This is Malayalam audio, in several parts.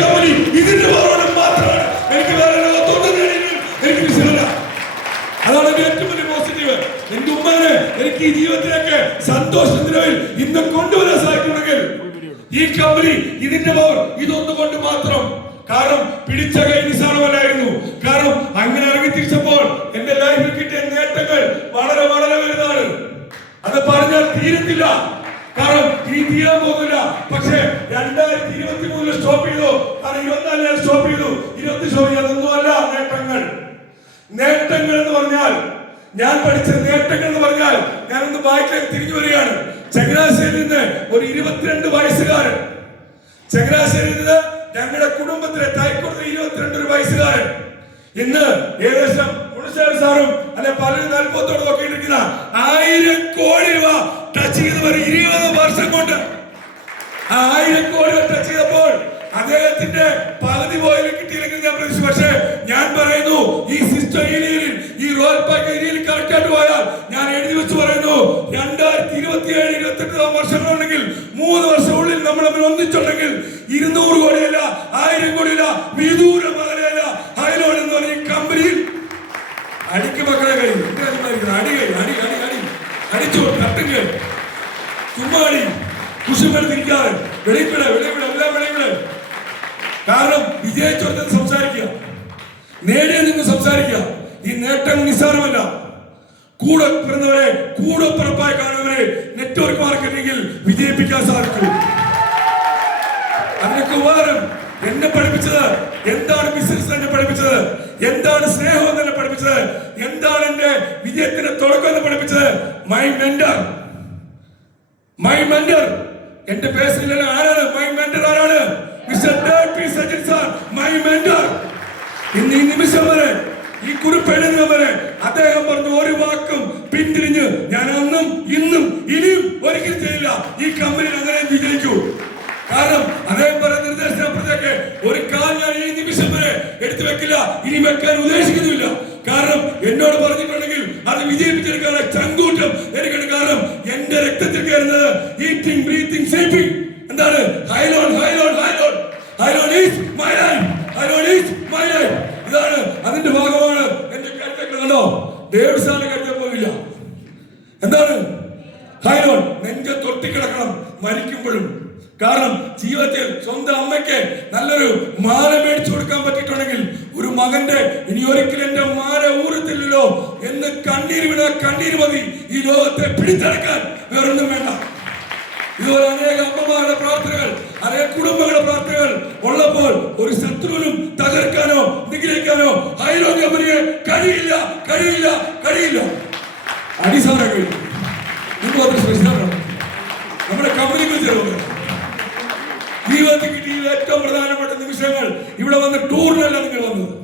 കമ്പനി ഇതിന്റെ പവർ മാത്രമാണ്. എനിക്ക് വേറെ ലോകത്തൊന്നും എനിക്ക് വിഷയമല്ല. അതാണ് എന്റെ ഏറ്റവും വലിയ പോസിറ്റീവ്. എന്റെ ഉമ്മാനെ എനിക്ക് ഈ ജീവിതത്തിലേക്ക് സന്തോഷത്തിനായി ഇന്ന് കൊണ്ടുവരാൻ സാധിക്കുമെങ്കിൽ ഈ കമ്പനി ഇതിന്റെ പവർ ഇതൊന്നുകൊണ്ട് മാത്രം. കാരണം പിടിച്ച കൈ നിസ്സാരമല്ലായിരുന്നു. കാരണം അങ്ങനെ ഇറങ്ങി തിരിച്ചപ്പോൾ എന്റെ ലൈഫിൽ കിട്ടിയ നേട്ടങ്ങൾ വളരെ വളരെ വലുതാണ്. അത് പറഞ്ഞാൽ തീരത്തില്ല. കാരണം ഇനി തീരാൻ പോകുന്നില്ല. പക്ഷേ 2023 സ്റ്റോപ്പ് ചെയ്തു. കാരണം 24 സ്റ്റോപ്പ് ചെയ്തു, 20 സ്റ്റോപ്പ് ചെയ്തു. അതൊന്നുമല്ല നേട്ടങ്ങൾ. നേട്ടങ്ങൾ എന്ന് പറഞ്ഞാൽ, ഞാൻ പഠിച്ച നേട്ടങ്ങൾ എന്ന് പറഞ്ഞാൽ, ഞാനൊന്ന് ബാക്കിലേക്ക് തിരിഞ്ഞു വരികയാണ്. ചങ്ങനാശ്ശേരിയിൽ നിന്ന് ഒരു 22 വയസ്സുകാരൻ, ചങ്ങനാശ്ശേരിയിൽ നിന്ന് ഞങ്ങളുടെ കുടുംബത്തിലെ തൈക്കൂടത്തിൽ 22 വയസ്സുകാരൻ ഇന്ന് ഏകദേശം മുണശ്ശേരി സാറും അല്ലെ പലരും അത്ഭുതത്തോട് നോക്കിയിരിക്കുന്ന 1000 കോടി രൂപ ടച്ച് ചെയ്തവർ 20 വർഷം കൊണ്ട് 1000 കോടി രൂപ ടച്ച് ചെയ്തപ്പോൾ അദ്ദേഹത്തിന്റെ പകുതി പോയാലും കിട്ടിയില്ലെങ്കിൽ ഞാൻ പ്രതീക്ഷിച്ചു. പക്ഷേ ഞാൻ പറയുന്നു, ഈ സിസ്റ്റം ഏരിയയിൽ, ഈ റോയൽ പാർക്ക് ഏരിയയിൽ കറക്റ്റായിട്ട് പോയാൽ ഞാൻ എഴുതി വെച്ച് പറയുന്നു, 2027-28 വർഷങ്ങളുണ്ടെങ്കിൽ 3 വർഷമുള്ളിൽ നമ്മൾ തമ്മിൽ ഒന്നിച്ചുണ്ടെങ്കിൽ 200 കോടിയല്ല, 1000 കോടിയല്ല, വിദൂര മകലയല്ല, ഹൈലോഡ് എന്ന് പറഞ്ഞ കമ്പനിയിൽ അടിക്ക് മക്കളെ കഴിയും. അടി അടി അടി അടി അടിച്ചു തട്ടുകൾ ചുമ്മാടി കുശുമെടുത്തിരിക്കാറ് വെളിപ്പിട വെളിപ്പിട എല്ലാം വെളിപ്പിട. കാരണം വിജയിച്ചോർത്ത് സംസാരിക്കുക, നേടിയ നിന്ന് സംസാരിക്കുക. ഈ നേട്ടം നിസ്സാരമല്ല. കൂടെ പിറന്നവരെ, കൂടെ പിറപ്പായി കാണുന്നവരെ നെറ്റ്വർക്ക് മാർക്കറ്റിംഗിൽ വിജയിപ്പിക്കാൻ സാധിക്കും. അതിനൊക്കെ ഉപകാരം എന്നെ പഠിപ്പിച്ചത് എന്താണ്? ബിസിനസ് എന്നെ പഠിപ്പിച്ചത് എന്താണ്? സ്നേഹം എന്നെ പഠിപ്പിച്ചത് എന്താണ്? എന്റെ വിജയത്തിന്റെ തുടക്കം എന്ന് പഠിപ്പിച്ചത് മൈ മെന്റർ. മൈ മെന്റർ എന്റെ പേഴ്സണൽ ആരാണ്? മൈ മെന്റർ ആരാണ്? Mister David P. Sajin sir, my mentor. ഇന്ന് ഈ നിമിഷം വരെ, ഈ കുറിപ്പ് എഴുതുന്ന വരെ അദ്ദേഹം പറഞ്ഞ ഒരു വാക്കും പിന്തിരിഞ്ഞ് ഞാൻ അന്നും ഇന്നും ഇനിയും ഒരിക്കലും ചെയ്യില്ല. ഈ കമ്പനിയിൽ അങ്ങനെ വിജയിക്കൂ. കാരണം അദ്ദേഹം പറയുന്ന നിർദ്ദേശത്തിനപ്പുറത്തേക്ക് ഒരു കാൽ ഞാൻ ഈ നിമിഷം വരെ എടുത്തു വെക്കില്ല, ഇനി വെക്കാൻ ഉദ്ദേശിക്കുന്നില്ല. കാരണം എന്നോട് പറഞ്ഞിട്ടുണ്ടെങ്കിൽ അത് വിജയിപ്പിച്ചെടുക്കാനുള്ള ചങ്കൂറ്റം എനിക്കുണ്ട്. കാരണം എന്റെ രക്തത്തിൽ കയറുന്നത് ഈറ്റിംഗ്, ബ്രീത്തിങ്, സ്ലീപ്പിംഗ് എന്താണ്? High load, high load, high load. High load is my life, high load is my life. ഇതാണ് അതിന്റെ ഭാഗമാണ് എന്റെ കരുത്തൊക്കെ. കണ്ടോ, ഡേവിഡ് സാറിന്റെ കരുത്തെ പോലില്ല. എന്താണ് ഹൈലോഡ്? നെഞ്ച തൊട്ടിക്കിടക്കണം മരിക്കുമ്പോഴും. കാരണം ജീവിതത്തിൽ സ്വന്തം അമ്മയ്ക്ക് നല്ലൊരു മാല മേടിച്ചു കൊടുക്കാൻ പറ്റിയിട്ടുണ്ടെങ്കിൽ ഒരു മകന്റെ ഇനി ഒരിക്കലും എന്റെ മാല ഊറത്തില്ലല്ലോ എന്ന് കണ്ണീര് വിട, കണ്ണീര് മതി ഈ ലോകത്തെ പിടിച്ചടക്കാൻ, വേറൊന്നും വേണ്ട. ഇതുപോലെ അനേക അമ്മമാരുടെ പ്രാർത്ഥനകൾ, അനേക കുടുംബങ്ങളുടെ പ്രാർത്ഥനകൾ ഉള്ളപ്പോൾ ഒരു ശത്രുവിനും തകർക്കാനോ നിഗ്രഹിക്കാനോ ഹൈലോഡ് കമ്പനിയെ കഴിയില്ല, കഴിയില്ല, കഴിയില്ല. അടിസ്ഥാനങ്ങൾ നമ്മുടെ കമ്പനിക്ക് ചേർന്ന് ജീവിതത്തിൽ കിട്ടിയ ഏറ്റവും പ്രധാനപ്പെട്ട നിമിഷങ്ങൾ. ഇവിടെ വന്ന് ടൂറിനല്ല നിങ്ങൾ വന്നത്,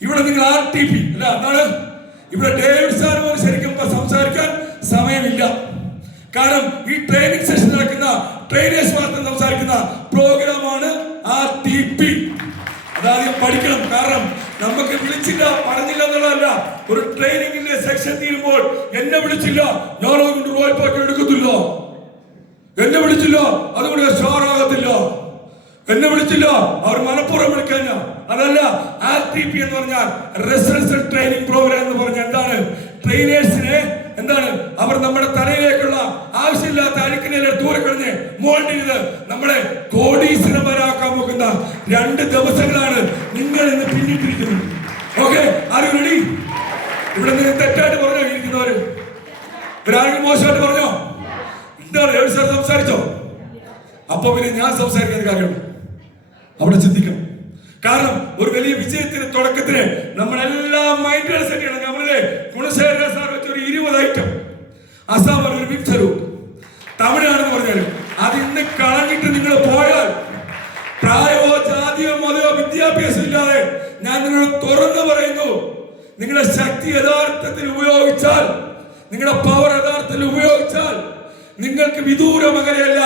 ഇവിടെ നിങ്ങൾ RTP അല്ല. എന്താണ് ഇവിടെ ഡേവിഡ് സാർ പോലും ശരിക്കും സംസാരിക്കാൻ സമയമില്ല. കാരണം ഈ ട്രെയിനിങ് സെഷൻ നടക്കുന്ന, ട്രെയിനേഴ്സ് മാത്രം സംസാരിക്കുന്ന പ്രോഗ്രാമാണ് RTP. അതാദ്യം പഠിക്കണം. കാരണം നമുക്ക് വിളിച്ചില്ല, പറഞ്ഞില്ല എന്നുള്ളതല്ല. ഒരു ട്രെയിനിങ്ങിന്റെ സെക്ഷൻ തീരുമ്പോൾ എന്നെ വിളിച്ചില്ല, ഞാനതുകൊണ്ട് റോയൽ പാർക്ക് എടുക്കത്തില്ല. എന്നെ വിളിച്ചില്ല, അതുകൊണ്ട് സ്റ്റാർ ആകത്തില്ല. എന്നെ വിളിച്ചില്ല, അവർ മനഃപൂർവ്വം വിളിക്കാഞ്ഞ. അതല്ല, RTP എന്ന് പറഞ്ഞാൽ റെസിഡൻഷ്യൽ ട്രെയിനിങ് പ്രോഗ്രാം എന്ന് പറഞ്ഞാൽ എന്താണ്? ട്രെയിനേഴ്സിനെ എന്താണ് അവർ നമ്മുടെ തലയിലേക്കുള്ള ആവശ്യമില്ലാത്ത അഴുക്കിനെ ദൂരെ കളഞ്ഞ് മോൾഡ് ചെയ്ത് നമ്മളെ കോടീശ്വരന്മാരാക്കാൻ പോകുന്ന 2 ദിവസങ്ങളാണ് നിങ്ങൾ ഇന്ന് പിന്നിട്ടിരിക്കുന്നത്. ഓക്കെ, ആരും റെഡി? ഇവിടെ നിങ്ങൾ തെറ്റായിട്ട് പറഞ്ഞോ ഇരിക്കുന്നവര്? ഇവരാരെങ്കിലും മോശമായിട്ട് പറഞ്ഞോ? എന്താണ് സാർ സംസാരിച്ചോ? അപ്പൊ പിന്നെ ഞാൻ സംസാരിക്കാൻ കാര്യമുണ്ട്. അവിടെ ചിന്തിക്കണം. കാരണം ഒരു വലിയ വിജയത്തിന്റെ തുടക്കത്തിന് നമ്മളെല്ലാം മൈൻഡുകൾ സെറ്റ് ചെയ്യണം. നമ്മളിലെ ഗുണശേഖര സാർ വെച്ച ഒരു 20 ഐറ്റം, അസാം ഒരു ബിഗ് സലൂട്ട്, തമിഴ്നാടെന്ന് പറഞ്ഞാലും അത് ഇന്ന് കളഞ്ഞിട്ട് നിങ്ങൾ പോയാൽ, പ്രായമോ ജാതിയോ മതമോ വിദ്യാഭ്യാസം ഇല്ലാതെ ഞാൻ നിങ്ങളോട് തുറന്നു പറയുന്നു, നിങ്ങളുടെ ശക്തി യഥാർത്ഥത്തിൽ ഉപയോഗിച്ചാൽ, നിങ്ങളുടെ പവർ യഥാർത്ഥത്തിൽ ഉപയോഗിച്ചാൽ നിങ്ങൾക്ക് വിദൂര മകരയല്ല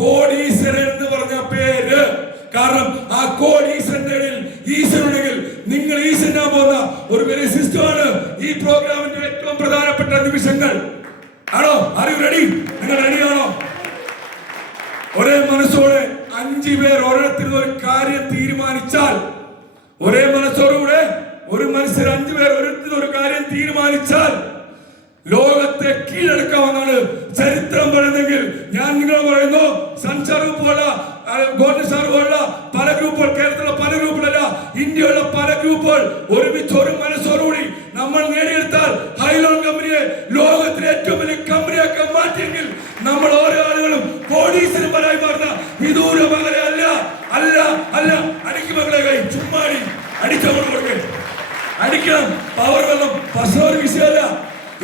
കോടീശ്വരൻ എന്ന് പറഞ്ഞ പേര്. കാരണം ആ കോടീശ്വരന്റെ ഈശ്വരനുണ്ടെങ്കിൽ നിങ്ങൾ ഈശ്വരനാ പോകുന്ന ഒരു വലിയ സിസ്റ്റമാണ് ഈ പ്രോഗ്രാമിന്റെ ഏറ്റവും പ്രധാനപ്പെട്ട നിമിഷങ്ങൾ. ആണോ? Are you ready? നിങ്ങൾ റെഡിയാണോ? ഒരേ മനസ്സോടെ 5 പേർ ഒരിടത്തിൽ ഒരു കാര്യം തീരുമാനിച്ചാൽ, ഒരേ മനസ്സോടുകൂടെ ഒരു മനുഷ്യർ 5 പേർ ഒരു കാര്യം തീരുമാനിച്ചാൽ ലോകത്തെ കീഴടക്കാമെന്നാണ് ചരിത്രം പറയുന്നെങ്കിൽ ഞാൻ നിങ്ങൾ പറയുന്നു, സൻസാർ പോലുള്ള ഗോൾഡൻ സ്റ്റാർ പോലുള്ള പല ഗ്രൂപ്പുകൾ, കേരളത്തിലുള്ള പല ഗ്രൂപ്പുകളല്ല, ഇന്ത്യയുള്ള പല ഗ്രൂപ്പുകൾ ഒരുമിച്ച് ഒരു മനസ്സോടുകൂടി നമ്മൾ നേടിയെടുത്താൽ ഹൈലോൺ കമ്പനിയെ ലോകത്തിലെ ഏറ്റവും വലിയ കമ്പനിയാക്കാൻ മാറ്റിയെങ്കിൽ നമ്മൾ ഓരോ ആളുകളും കോടീശ്വരന്മാരായി മാറുന്ന വിദൂര മകളെ അല്ല അല്ല അല്ല അടിക്ക് മകളെ കൈ ചുമ്മാടി അടിച്ചവർ കൊടുക്കേ അടിക്കണം. പവർ വെള്ളം പ്രശ്നം ഒരു വിഷയമല്ല.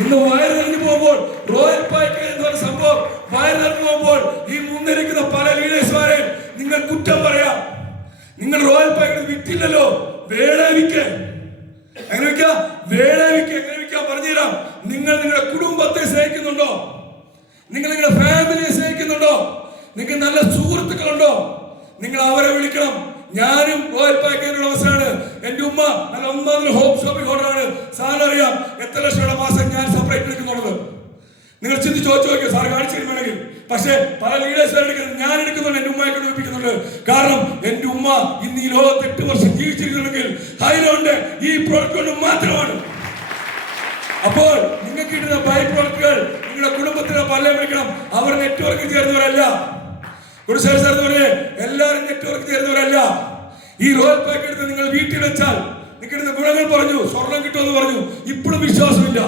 ഇന്ന് വയറ് നിറഞ്ഞു പോകുമ്പോൾ റോയൽ പാക്കേജ് എന്ന് പറഞ്ഞ സംഭവം വയറ് നിറഞ്ഞു പോകുമ്പോൾ ഈ മുന്നിരിക്കുന്ന പല ലീഡേഴ്സ്മാരെ നിങ്ങൾ കുറ്റം പറയാം. നിങ്ങൾ റോയൽ പാക്കേജ് വിറ്റില്ലല്ലോ, വേളവിക്ക് എങ്ങനെ വിൽക്കാം, വേളവിക്ക് എങ്ങനെ വിൽക്കാം പറഞ്ഞുതരാം. നിങ്ങൾ നിങ്ങളുടെ കുടുംബത്തെ സ്നേഹിക്കുന്നുണ്ടോ? നിങ്ങൾ നിങ്ങളുടെ ഫാമിലിയെ സ്നേഹിക്കുന്നുണ്ടോ? നിങ്ങൾക്ക് നല്ല സുഹൃത്തുക്കളുണ്ടോ? നിങ്ങൾ അവരെ വിളിക്കണം. ഞാനും റോയൽ പാക്കേജിന്റെ അവസ്ഥയാണ്. എന്റെ ഉമ്മ നല്ല ഒന്നാമത് ഹോം ഷോപ്പിംഗ് ഹോട്ടലാണ്. സാറിന് അറിയാം എത്ര ലക്ഷങ്ങളുടെ മാസം ഞാൻ സെപ്പറേറ്റ് എടുക്കുന്നുള്ളത്. നിങ്ങൾ ചിന്തിച്ച് ചോദിച്ചു സാർ കാണിച്ചു തരുമെങ്കിൽ. പക്ഷേ പല ലീഡേഴ്സ് എടുക്കുന്നത് ഞാൻ എടുക്കുന്നുണ്ട്, എന്റെ ഉമ്മയെ കണ്ടുപിടിപ്പിക്കുന്നുണ്ട്. കാരണം എന്റെ ഉമ്മ ഇന്ന് ഈ ലോകത്ത് 8 വർഷം ജീവിച്ചിരിക്കുന്നുണ്ടെങ്കിൽ ഹൈലോണിന്റെ ഈ പ്രോഡക്റ്റ് കൊണ്ട് മാത്രമാണ്. അപ്പോൾ നിങ്ങൾക്ക് കിട്ടുന്ന ബൈ പ്രോഡക്റ്റുകൾ നിങ്ങളുടെ കുടുംബത്തിനെ പലരെ വിളിക്കണം. അവർ നെറ്റ്വർക്ക് ചേർന്നവരല്ല. എല്ലാവരും നെറ്റ്വർക്ക് ചേരുന്നവരല്ല. ഈ റോയൽ പാക്കേജ് നിങ്ങൾ വീട്ടിൽ വെച്ചാൽ നിൽക്കുന്ന ഗുണങ്ങൾ പറഞ്ഞു, സ്വർണം കിട്ടുമെന്ന് പറഞ്ഞു. ഇപ്പോഴും വിശ്വാസമില്ല.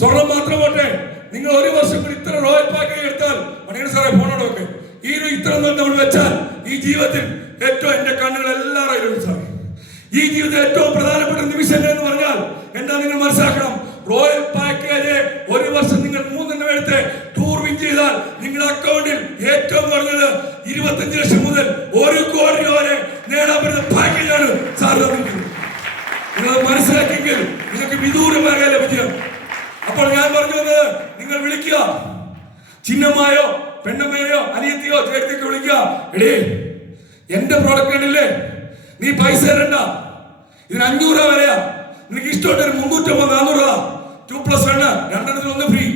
സ്വർണം മാത്രം പോട്ടെ, നിങ്ങൾ ഒരു വർഷം കൂടി ഇത്ര റോയൽ പാക്കേജ് എടുത്താൽ മണിയൻ സാറേ ഫോണോടൊക്കെ ഈ ഇത്ര നമ്മൾ വെച്ചാൽ ഈ ജീവിതത്തിൽ ഏറ്റവും എന്റെ കണ്ണുകൾ എല്ലാവരും സാർ ഈ ജീവിതത്തിൽ ഏറ്റവും പ്രധാനപ്പെട്ട നിമിഷം എന്ന് പറഞ്ഞാൽ എന്താ നിങ്ങൾ മനസ്സിലാക്കണം. റോയൽ പാക്കേജ് ഒരു വർഷം നിങ്ങൾ 3 എടുത്ത് ടൂർ വിൻ ചെയ്താൽ നിങ്ങളുടെ അക്കൗണ്ടിൽ ഏറ്റവും കുറഞ്ഞത് 25 ലക്ഷം മുതൽ 1 കോടി രൂപ വരെ നേടാൻ പറ്റുന്ന പാക്കേജാണ് സാർ തന്നിരിക്കുന്നത്. നിങ്ങൾ മനസ്സിലാക്കിയെങ്കിൽ നിങ്ങൾക്ക് വിദൂരമായ ലഭിക്കും. അപ്പോൾ ഞാൻ പറഞ്ഞു വന്നത്, നിങ്ങൾ വിളിക്കുക, ചിഹ്നമായോ പെണ്ണമ്മയോ അനിയത്തിയോ ചേർത്തിയൊക്കെ വിളിക്കുക. എടേ എന്റെ പ്രോഡക്റ്റ് കണ്ടില്ലേ, നീ പൈസ തരണ്ട, ഇതിന് 500 രൂപ വരെയാ, നിനക്ക് ഇഷ്ടമുണ്ട് 350 400 രൂപ 2+1 രണ്ടെണ്ണത്തിൽ 1 ഫ്രീ.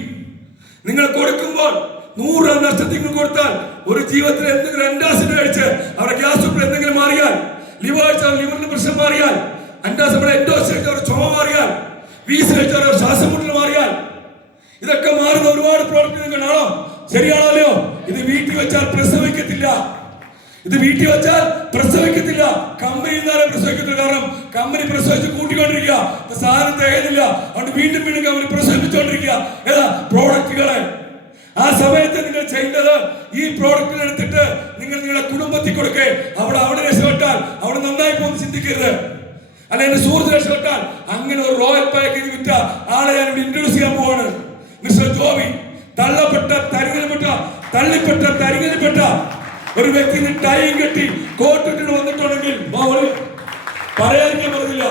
നിങ്ങൾ കൊടുക്കുമ്പോൾ 100 രൂപ നഷ്ടത്തിൽ കൊടുത്താൽ ഒരു ജീവിതത്തിൽ എന്തെങ്കിലും അൻഡാസിഡ് കഴിച്ച് അവരുടെ ഗ്യാസ് എന്തെങ്കിലും മാറിയാൽ, ലിവറിന് പ്രശ്നം മാറിയാൽ, അൻഡാസ് എൻഡോസ് കഴിച്ച ചുമ മാറിയാൽ, വീസ് കഴിച്ച ശ്വാസമുട്ടൽ മാറിയാൽ, ഇതൊക്കെ മാറുന്ന ഒരുപാട് പ്രോഡക്റ്റ് നിങ്ങൾ കാണാം. ശരിയാണല്ലോ? ഇത് വീട്ടിൽ വെച്ചാൽ പ്രസവിക്കത്തില്ല. ഇത് വീട്ടിൽ വെച്ചാൽ പ്രസവിക്കത്തില്ല. കമ്പനി പ്രസവിക്കത്തില്ല. കാരണം കമ്പനി പ്രസവിച്ച് കൂട്ടിക്കൊണ്ടിരിക്കുക, സാധനം തികയുന്നില്ല. അതുകൊണ്ട് വീണ്ടും വീണ്ടും കമ്പനി പ്രസവിപ്പിച്ചുകൊണ്ടിരിക്കുക ഏതാ പ്രോഡക്റ്റുകളെ. ആ സമയത്ത് നിങ്ങൾ ചെയ്യേണ്ടത് ഈ പ്രോഡക്റ്റുകൾ എടുത്തിട്ട് നിങ്ങൾ നിങ്ങളുടെ കുടുംബത്തിൽ കൊടുക്കേ. അവിടെ രക്ഷപ്പെട്ടാൽ അവിടെ നന്നായി പോകുന്ന ചിന്തിക്കരുത്. അല്ല എന്റെ സുഹൃത്ത് രക്ഷപ്പെട്ടാൽ അങ്ങനെ ഒരു റോയൽ പാക്കേജ് വിറ്റ ആളെ ഞാൻ ഇൻട്രൊഡ്യൂസ് ചെയ്യാൻ പോവാണ്. മിസ്റ്റർ ജോബി. തള്ളിപ്പെട്ട തരികലിപ്പെട്ട ഒരു വ്യക്തിന് ടൈം കെട്ടി കോട്ടിട്ട് വന്നിട്ടുണ്ടെങ്കിൽ പറയാതിരിക്കാൻ പറഞ്ഞില്ല.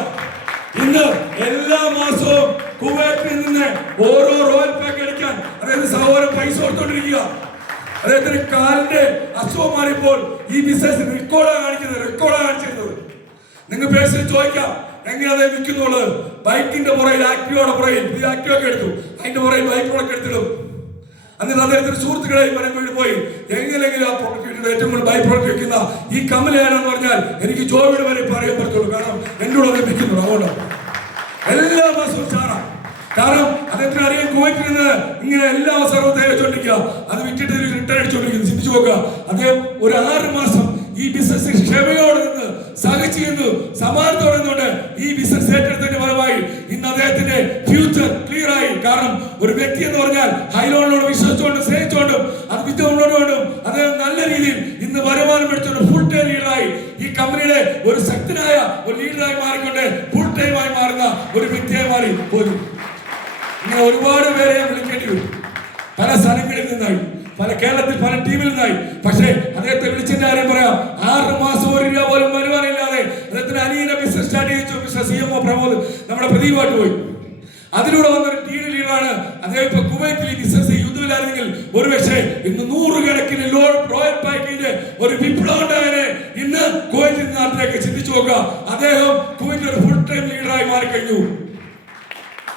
ഇന്ന് എല്ലാ മാസവും കുവൈറ്റിൽ നിന്ന് ഓരോ റോയൽ പാക്ക് എടുക്കാൻ അദ്ദേഹത്തിന് സഹോദരൻ പൈസ കൊടുത്തോണ്ടിരിക്കുക. അദ്ദേഹത്തിന് കാലിന്റെ അസുഖം മാറിയപ്പോൾ ഈ ബിസിനസ് റെക്കോർഡാണ് കാണിച്ചിരുന്നത്. നിങ്ങൾ പേഴ്സണൽ ചോദിക്കാം എങ്ങനെ അദ്ദേഹം വിൽക്കുന്നുള്ളത്. ബൈക്കിന്റെ പുറയിൽ ആക്ടിവയുടെ പുറയിൽ ഈ ആക്ടിവ ഒക്കെ എടുത്തു, അതിന്റെ പുറയിൽ ബൈക്ക് പ്രൊഡക്റ്റ് എടുത്തിടും. എന്നിട്ട് അദ്ദേഹത്തിന് സുഹൃത്തുക്കളെയും മരം പോയി എങ്ങനെയെങ്കിലും ആ പ്രൊഡക്റ്റ് ഏറ്റവും കൂടുതൽ ബൈ പ്രൊഡക്റ്റ് വെക്കുന്ന ഈ കമ്പനിയാണെന്ന് പറഞ്ഞാൽ എനിക്ക് ജോബിയുടെ വരെ പറയാൻ പറ്റുള്ളൂ. കാരണം എൻ്റെ കൂടെ അദ്ദേഹം വിൽക്കുന്നുള്ളൂ. അതുകൊണ്ട് എല്ലാ മാസവും ചാറാം. കാരണം അദ്ദേഹത്തിന് അറിയാൻ കുവൈറ്റിൽ നിന്ന് ഇങ്ങനെ എല്ലാ അവസരവും തയ്യാറിച്ചോണ്ടിരിക്കുക. അത് വിറ്റിട്ട് റിട്ടേൺ അടിച്ചോണ്ടിരിക്കുന്നു. ചിന്തിച്ചു നോക്കുക. അദ്ദേഹം ഒരു 6 മാസം ഈ ബിസിനസ് ക്ഷമയോടെ നിന്ന് സഹിച്ചു സമാനത്തോടെ നിന്നുകൊണ്ട് ഈ ബിസിനസ് ഏറ്റെടുത്തതിന്റെ ഫലമായി ഇന്ന് അദ്ദേഹത്തിന്റെ ഫ്യൂച്ചർ ക്ലിയർ ആയി. കാരണം ഒരു വ്യക്തി എന്ന് പറഞ്ഞാൽ ഹൈലോണിനോട് വിശ്വസിച്ചുകൊണ്ടും സ്നേഹിച്ചുകൊണ്ടും അത് വിദ്യകൊണ്ടും അദ്ദേഹം നല്ല രീതിയിൽ ഇന്ന് വരുമാനം എടുത്തുകൊണ്ട് ഫുൾ ടൈം ലീഡറായി ഈ കമ്പനിയുടെ ഒരു ശക്തനായ ഒരു ലീഡറായി മാറിക്കൊണ്ട് ഫുൾ ടൈമായി മാറുന്ന ഒരു വ്യക്തിയായി മാറി പോലും. ഇങ്ങനെ ഒരുപാട് പേരെ വിളിക്കേണ്ടി വരും. പല സ്ഥലങ്ങളിൽ നിന്നായി, പല കേരളത്തിൽ പല ടീമിൽ നിന്നായി. പക്ഷേ അദ്ദേഹത്തെ വിളിച്ചതിന്റെ കാര്യം പറയാം. 6 മാസം 1 രൂപ പോലും വരുമാനമില്ലാതെ അദ്ദേഹത്തിന് അനിയനെ ബിസിനസ് സ്റ്റാർട്ട് ചെയ്തു. മിസ്റ്റർ CMO പ്രമോദ് നമ്മുടെ പ്രതിയുമായിട്ട് പോയി. അതിലൂടെ വന്നൊരു ടീം ലീഡറാണ് അദ്ദേഹം. ഇപ്പൊ കുവൈറ്റിൽ ബിസിനസ് യുദ്ധമില്ലായിരുന്നെങ്കിൽ ഒരുപക്ഷെ ഇന്ന് 100 കണക്കിന് റോയൽ പാക്കേജിന്റെ ഒരു വിപ്ലവം ഉണ്ടായതിനെ. ഇന്ന് കുവൈറ്റിൽ നാട്ടിലേക്ക് ചിന്തിച്ചു നോക്കുക. അദ്ദേഹം കുവൈറ്റിൽ ഒരു ഫുൾ ടൈം ലീഡറായി മാറിക്കഴിഞ്ഞു.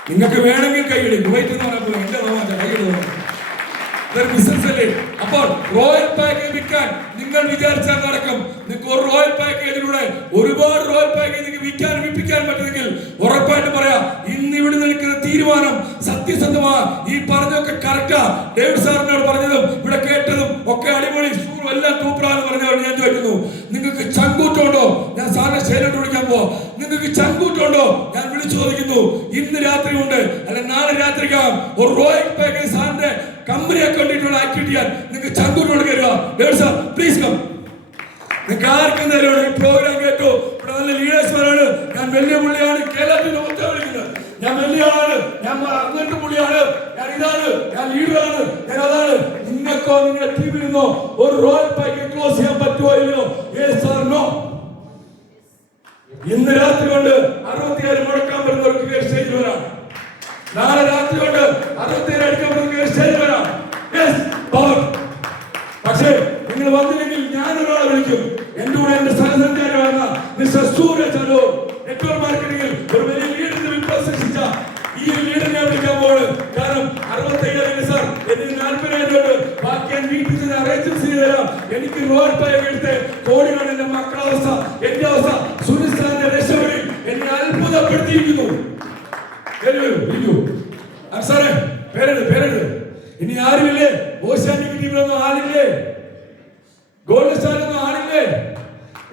നിങ്ങൾക്ക് വേണമെങ്കിൽ കൈയിടും. കുവൈറ്റ് എന്ന് പറഞ്ഞപ്പോൾ എന്റെ കൈയിടുന്നു. ബിസിനസ് അല്ലേ? അപ്പോൾ റോയൽ പാക്കേജ് വിൽക്കാൻ നിങ്ങൾ വിചാരിച്ചാൽ നടക്കും. നിങ്ങൾക്ക് ഒരു റോയൽ പാക്കേജിലൂടെ ഒരുപാട് റോയൽ പാക്കേജ് വിൽക്കാൻ വിൽപ്പിക്കാൻ പറ്റുമെങ്കിൽ ഉറപ്പായിട്ട് പറയാം, ഇന്ന് ഇവിടെ നിൽക്കുന്ന തീരുമാനം സത്യസന്ധമാ. ഈ പറഞ്ഞൊക്കെ കറക്റ്റാ. ഡേവിഡ് സാറിനോട് പറഞ്ഞതും ഇവിടെ കേട്ടതും ഒക്കെ അടിപൊളി, എല്ലാം തൂപ്പറാന്ന് പറഞ്ഞവർ ഞാൻ ചോദിക്കുന്നു, നിങ്ങൾക്ക് ചങ്കൂറ്റുണ്ടോ? ഞാൻ സാറിനെ ശൈലോട്ട് വിളിക്കാൻ പോവാ. നിങ്ങൾക്ക് ചങ്കൂറ്റുണ്ടോ? ഞാൻ വിളിച്ചു ചോദിക്കുന്നു. ഇന്ന് രാത്രി ഉണ്ട്, അല്ല നാളെ രാത്രിക്കാം ഒരു റോയൽ പാക്കേജ് സാറിന്റെ കമ്പനി അക്കൗണ്ടിട്ടുള്ള ആക്ടിവിറ്റി ചെയ്യാൻ നിങ്ങൾക്ക് ചങ്കൂറ്റോട് കയറുക. David sir please come. നിങ്ങൾക്ക് ആർക്കും നേരം ഈ പ്രോഗ്രാം കേട്ടു. ഇവിടെ നല്ല ലീഡേഴ്സ്മാരാണ്. ഞാൻ വലിയ പുള്ളിയാണ്, കേരളത്തിന്റെ മൊത്തം വിളിക്കുന്നത്. ഞാൻ വലിയ ആളാണ്, ഞാൻ അങ്ങനത്തെ പുള്ളിയാണ്, ഞാൻ ഇതാണ്, ഞാൻ ലീഡറാണ്, ഞാൻ അതാണ്. നിങ്ങൾക്കോ നിങ്ങളുടെ ടീമിൽ ഒരു റോയൽ പാക്കേജ് ക്ലോസ് ചെയ്യാൻ പറ്റുമോ ഇല്ലയോ? Yes sir no. ഇന്ന് രാത്രി കൊണ്ട് 67 മുടക്കാൻ പറ്റുന്നവർക്ക് സ്റ്റേജിൽ വരാം. നാളെ രാത്രി കൊണ്ട് 67 അടിക്കാൻ പറ്റുന്നവർക്ക് സ്റ്റേജിൽ വരാം. Yes power. പക്ഷേ നിങ്ങൾ വന്നില്ലെങ്കിൽ ഞാൻ ഒരാളെ വിളിക്കും. എന്റെ കൂടെ എന്റെ സഹസഞ്ചാരിയായിരുന്ന മിസ്റ്റർ സൂരജ് അരൂർ, നെറ്റ്വർക്ക് മാർക്കറ്റിംഗിൽ ഒരു വലിയ ലീഡറിനെ വിശ്വസിച്ച ഈ ലീഡറിനെ വിളിക്കാൻ പോകുന്നത്. കാരണം 67 സാർ എനിക്ക് 40,000 ബാക്കി ഞാൻ വീട്ടിൽ നിന്ന് അറേഞ്ച് ചെയ്ത് തരാം. എനിക്ക് റോഡ് പാക്കേജ് എടുത്ത് കോടികൾ. എന്റെ മക്കളുടെ അവസ്ഥ, എന്റെ അവസ്ഥ, സുനിൽ സാറിന്റെ രക്ഷപ്പെടി എന്നെ അത്ഭുതപ്പെടുത്തിയിരിക്കുന്നു. സാറേ പേരെഴുത്. ഇനി ആരുമില്ലേ? ഓഷ്യാനിക് ടീമിലൊന്നും ആളില്ലേ? ഗോൾഡ് സ്റ്റാറിലൊന്നും ആളില്ലേ?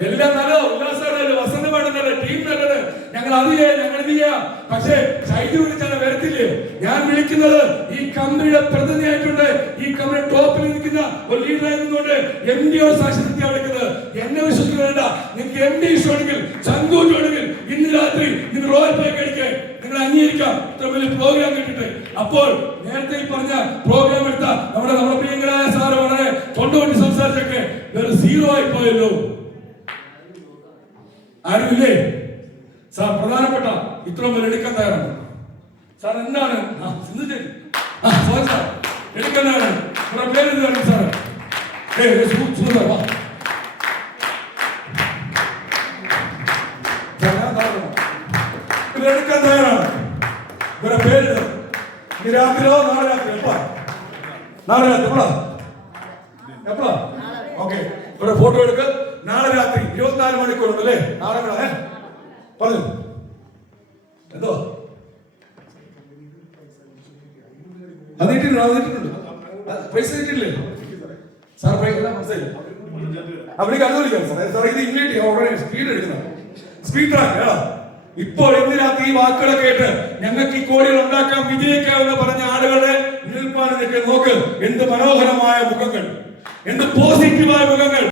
എല്ലാം നല്ലതോ? ഉല്ലാസാണല്ലോ, വസന്തമാണെന്നല്ലേ, ടീം നല്ലത്, ഞങ്ങൾ അത് ചെയ്യാം, ഞങ്ങൾ ഇത് ചെയ്യാം. പക്ഷേ ശൈലി വിളിച്ചാൽ വരത്തില്ലേ? ഞാൻ വിളിക്കുന്നത് ഈ കമ്പനിയുടെ പ്രതിനിധിയായിട്ടുണ്ട്. ഈ കമ്പനി ടോപ്പിൽ നിൽക്കുന്ന ഒരു ലീഡർ ആയിരുന്നുകൊണ്ട് MD സാക്ഷ്യത്തിലാണ് വിളിക്കുന്നത്. എന്നെ വിശ്വസിക്കുന്നുണ്ട. നിങ്ങൾക്ക് MD ഇഷ്ടമാണെങ്കിൽ, ചങ്കൂറ്റുണ്ടെങ്കിൽ ഇന്ന് രാത്രി നിങ്ങൾ റോയൽ പാക്കേജ് അടിക്കാൻ നിങ്ങൾ അംഗീകരിക്കാം. ഇത്ര വലിയ പ്രോഗ്രാം കിട്ടിട്ട്. അപ്പോൾ നേരത്തെ ഈ പറഞ്ഞ പ്രോഗ്രാം എടുത്ത നമ്മുടെ പ്രിയങ്കരായ സാറ് വളരെ തൊണ്ടുകൊണ്ടി സംസാരിച്ചൊക്കെ വേറെ 0 ആയി പോയല്ലോ. ആരുമില്ലേ സാർ? പ്രധാനപ്പെട്ട ഇത്ര പേര് എടുക്കാൻ തയ്യാറാണ് സാർ. എന്താണ് സാർ എടുക്കാൻ തയ്യാറാണ്? പേര് സാർ എടുക്കാൻ തയ്യാറാണ്. ഇവരെ പേര് ഈ രാത്രിയോ നാളെ രാത്രി എപ്പോഴാ? നാളെ രാത്രി എപ്പോഴാ? ഓക്കെ, ഇവിടെ ഫോട്ടോ എടുക്ക. നാളെ രാത്രി 24 മണിക്കൂറുണ്ട് അല്ലേ? നാളെ പറഞ്ഞു എന്തോ അത് ഇട്ടിട്ടുണ്ട്. പൈസ ഇട്ടില്ലേ സാർ? അവിടേക്ക് അത് വിളിക്കാം സാർ. ഇത് ഇംഗ്ലീഷ് സ്പീഡ് എടുക്കണം. Speed track. ഇപ്പോൾ ഇന്ന് രാത്രി ഈ വാക്കുകളെ കേട്ട് ഞങ്ങൾക്ക് ഈ കോടികൾ ഉണ്ടാക്കാം, വിജയിക്കാമെന്ന് പറഞ്ഞ ആളുകളെ നിൽപ്പാനൊക്കെ നോക്ക്. എന്ത് മനോഹരമായ മുഖങ്ങൾ, എന്ത് പോസിറ്റീവായ മുഖങ്ങൾ.